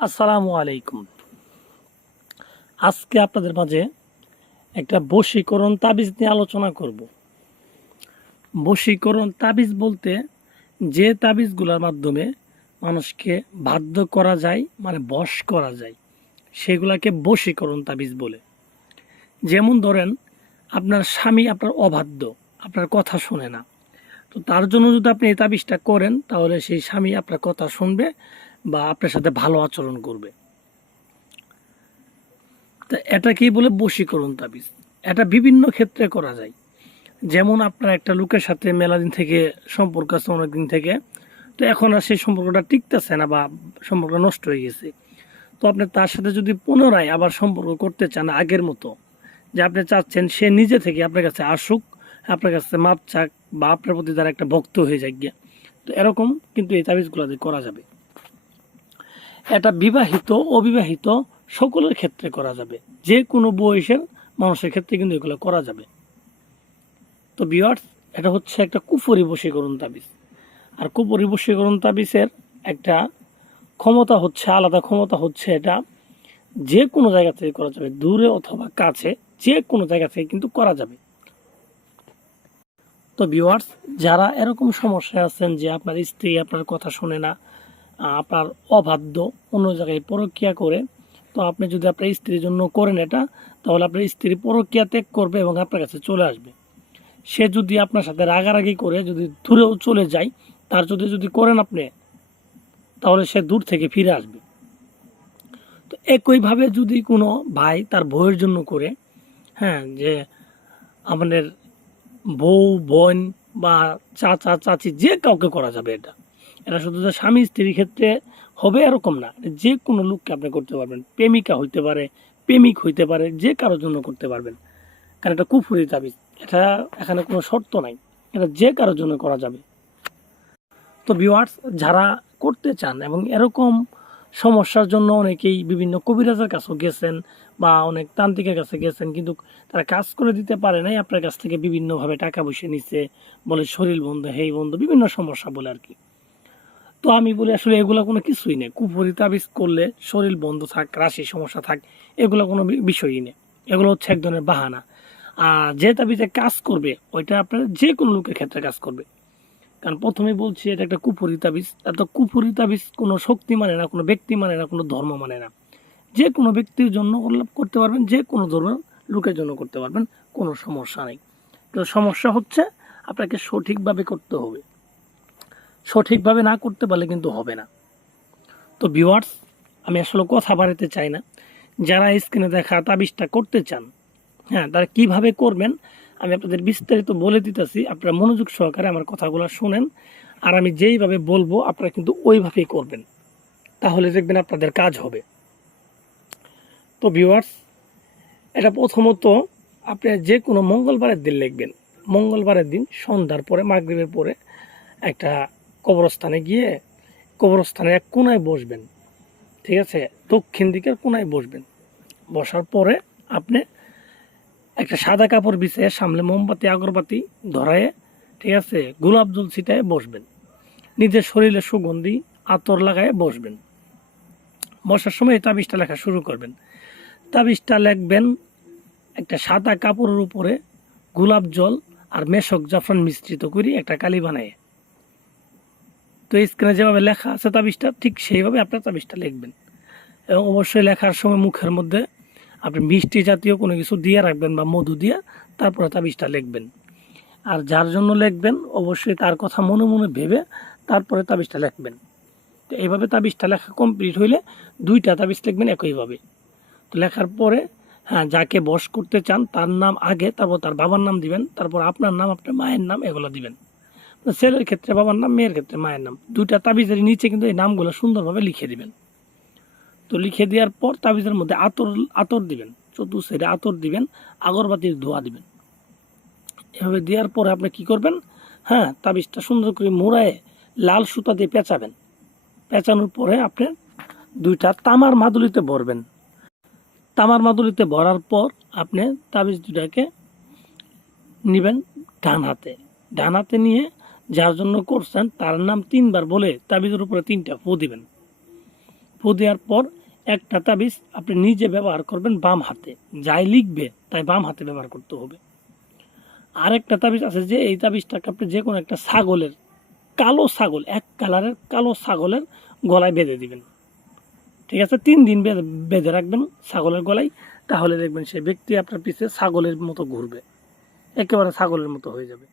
আসসালামু আলাইকুম। আজকে আপনাদের মাঝে একটা বশীকরণ তাবিজ নিয়ে আলোচনা করব। বশীকরণ তাবিজ বলতে যে তাবিজগুলোর মাধ্যমে মানুষকে বাধ্য করা যায়, মানে বশ করা যায়, সেগুলাকে বশীকরণ তাবিজ বলে। যেমন ধরেন, আপনার স্বামী আপনার অবাধ্য, আপনার কথা শোনে না, তো তার জন্য যদি আপনি এই তাবিজটা করেন, তাহলে সেই স্বামী আপনার কথা শুনবে বা আপনার সাথে ভালো আচরণ করবে। তা এটাকেই বলে বশীকরণ তাবিজ। এটা বিভিন্ন ক্ষেত্রে করা যায়। যেমন আপনার একটা লোকের সাথে মেলাদিন থেকে সম্পর্ক আছে, অনেকদিন থেকে, তো এখন আর সেই সম্পর্কটা টিকতেছে না বা সম্পর্ক নষ্ট হয়ে গেছে। তো আপনি তার সাথে যদি পুনরায় আবার সম্পর্ক করতে চান আগের মতো, যে আপনি চাচ্ছেন সে নিজে থেকে আপনার কাছে আসুক, আপনার কাছে মাপ চাক বা আপনার প্রতি তার একটা ভক্ত হয়ে যাক গিয়া, তো এরকম কিন্তু এই তাবিজগুলো দিয়ে করা যাবে। এটা বিবাহিত অবিবাহিত সকলের ক্ষেত্রে করা যাবে, যে কোনো বয়সের মানুষের ক্ষেত্রে কিন্তু এগুলো করা যাবে। তো ভিউয়ার্স, এটা হচ্ছে একটা কুফরি বশীকরণ তাবিজ। আর কুফরি বশীকরণ তাবিজের একটা ক্ষমতা হচ্ছে, আলাদা ক্ষমতা হচ্ছে, এটা যে কোনো জায়গা থেকে করা যাবে, দূরে অথবা কাছে, যে কোনো জায়গা থেকে কিন্তু করা যাবে। তো ভিউয়ার্স, যারা এরকম সমস্যায় আছেন যে আপনার স্ত্রী আপনার কথা শোনে না, আপনার অবাধ্য, অন্য জায়গায় পরকীয়া করে, তো আপনি যদি আপনার স্ত্রীর জন্য করেন এটা, তাহলে আপনার স্ত্রী পরকীয়া ত্যাগ করবে এবং আপনার কাছে চলে আসবে। সে যদি আপনার সাথে রাগারাগি করে যদি দূরেও চলে যায়, তার যদি করেন আপনি, তাহলে সে দূর থেকে ফিরে আসবে। তো একইভাবে যদি কোনো ভাই তার বউয়ের জন্য করে, হ্যাঁ, যে আমাদের বউ বোন বা চাচা চাচি যে কাউকে করা যাবে এটা। এটা শুধু যে স্বামী স্ত্রীর ক্ষেত্রে হবে এরকম না, যে কোনো লোককে আপনি করতে পারবেন। প্রেমিকা হইতে পারে, প্রেমিক হইতে পারে, যে কারোর জন্য করতে পারবেন। কারণ এটা কুফরি তাবিজ, এটা এখানে কোনো শর্ত নাই, এটা যে কারোর জন্য করা যাবে। তো ভিউয়ার্স, যারা করতে চান এবং এরকম সমস্যার জন্য অনেকেই বিভিন্ন কবিরাজের কাছেও গেছেন বা অনেক তান্ত্রিকের কাছে গেছেন, কিন্তু তারা কাজ করে দিতে পারে নাই, আপনার কাছ থেকে বিভিন্নভাবে টাকা পয়সা নিচ্ছে, বলে শরীর বন্ধ, হেই বন্ধ, বিভিন্ন সমস্যা বলে আর কি। তো আমি বলি আসলে এগুলো কোনো কিছুই নেই। কুফরি তাবিজ করলে শরীর বন্ধ থাক, রাশি সমস্যা থাক, এগুলো কোনো বিষয়ই নেই। এগুলো হচ্ছে এক ধরনের বাহানা। আর যে তাবিজে কাজ করবে ওইটা আপনার যে কোনো লোকের ক্ষেত্রে কাজ করবে। কারণ প্রথমে বলছি এটা একটা কুফরি তাবিজ। এত কুফরি তাবিজ কোনো শক্তি মানে না, কোনো ব্যক্তি মানে না, কোনো ধর্ম মানে না। যে কোনো ব্যক্তির জন্য করতে পারবেন, যে কোনো ধর্মের লোকের জন্য করতে পারবেন, কোনো সমস্যা নেই। তো সমস্যা হচ্ছে আপনাকে সঠিকভাবে করতে হবে। সঠিকভাবে না করতে পারলে কিন্তু হবে না। তো ভিউয়ার্স, আমি আসলে কথা বাড়াতে চাই না। যারা স্ক্রিনে দেখা তাবিজটা করতে চান, হ্যাঁ, তারা কিভাবে করবেন আমি আপনাদের বিস্তারিত বলে দিতেছি। আপনারা মনোযোগ সহকারে আমার কথাগুলো শুনেন, আর আমি যেইভাবে বলবো আপনারা কিন্তু ওইভাবেই করবেন, তাহলে দেখবেন আপনাদের কাজ হবে। তো ভিউয়ার্স, এটা প্রথমত আপনি যে কোনো মঙ্গলবারের দিন লিখবেন। মঙ্গলবারের দিন সন্ধ্যার পরে, মাগরিবের পরে একটা কবরস্থানে গিয়ে কবরস্থানের এক কোনায় বসবেন। ঠিক আছে, দক্ষিণ দিকের কোনায় বসবেন। বসার পরে আপনি একটা সাদা কাপড় বিছিয়ে সামনে মোমবাতি আগরবাতি ধরায়ে, ঠিক আছে, গোলাপ জল ছিটায় বসবেন। নিজের শরীরে সুগন্ধি আতর লাগায় বসবেন। বসার সময় এই তাবিজটা লেখা শুরু করবেন। তাবিজটা লিখবেন একটা সাদা কাপড়ের উপরে গোলাপ জল আর মেশক জাফরান মিশ্রিত করে একটা কালি বানায়। তো স্ক্রিনে যেভাবে লেখা আছে তাবিজটা, ঠিক সেইভাবে আপনার তাবিজটা লিখবেন। এবং অবশ্যই লেখার সময় মুখের মধ্যে আপনি মিষ্টি জাতীয় কোনো কিছু দিয়ে রাখবেন বা মধু দিয়ে, তারপরে তাবিজটা লিখবেন। আর যার জন্য লিখবেন অবশ্যই তার কথা মনে মনে ভেবে তারপরে তাবিজটা লিখবেন। তো এইভাবে তাবিজটা লেখা কমপ্লিট হইলে দুইটা তাবিজ লিখবেন একইভাবে। তো লেখার পরে, হ্যাঁ, যাকে বশ করতে চান তার নাম আগে, তারপর তার বাবার নাম দিবেন, তারপর আপনার নাম, আপনার মায়ের নাম, এগুলো দিবেন। ছেলের ক্ষেত্রে বাবার নাম, মেয়ের ক্ষেত্রে মায়ের নাম। দুইটা তাবিজের নিচে কিন্তু এই নামগুলো সুন্দরভাবে লিখে দিবেন। তো লিখে দেওয়ার পর তাবিজের মধ্যে আতর আতর দিবেন, চতুর্থ সাইডে আতর দিবেন, আগরবাতির ধোঁয়া দিবেন। এভাবে দেওয়ার পরে আপনি কি করবেন, হ্যাঁ, তাবিজটা সুন্দর করে মোড়ায় লাল সুতা দিয়ে পেঁচাবেন। পেঁচানোর পরে আপনি দুইটা তামার মাদুলিতে ভরবেন। তামার মাদুলিতে ভরার পর আপনি তাবিজ দুটাকে নেবেন ডান হাতে। ডান হাতে নিয়ে যার জন্য করছেন তার নাম তিনবার বলে তাবিজের উপরে তিনটা ফু দিবেন। ফু দেওয়ার পর একটা তাবিজ আপনি নিজে ব্যবহার করবেন বাম হাতে, যাই লিখবে তাই বাম হাতে ব্যবহার করতে হবে। আরেকটা তাবিজ আছে যে এই তাবিজটাকে আপনি যে কোনো একটা ছাগলের, কালো ছাগল, এক কালারের কালো ছাগলের গলায় বেঁধে দিবেন। ঠিক আছে, 3 দিন বেঁধে রাখবেন ছাগলের গলায়, তাহলে দেখবেন সেই ব্যক্তি আপনার পিছে ছাগলের মতো ঘুরবে, একেবারে ছাগলের মতো হয়ে যাবে।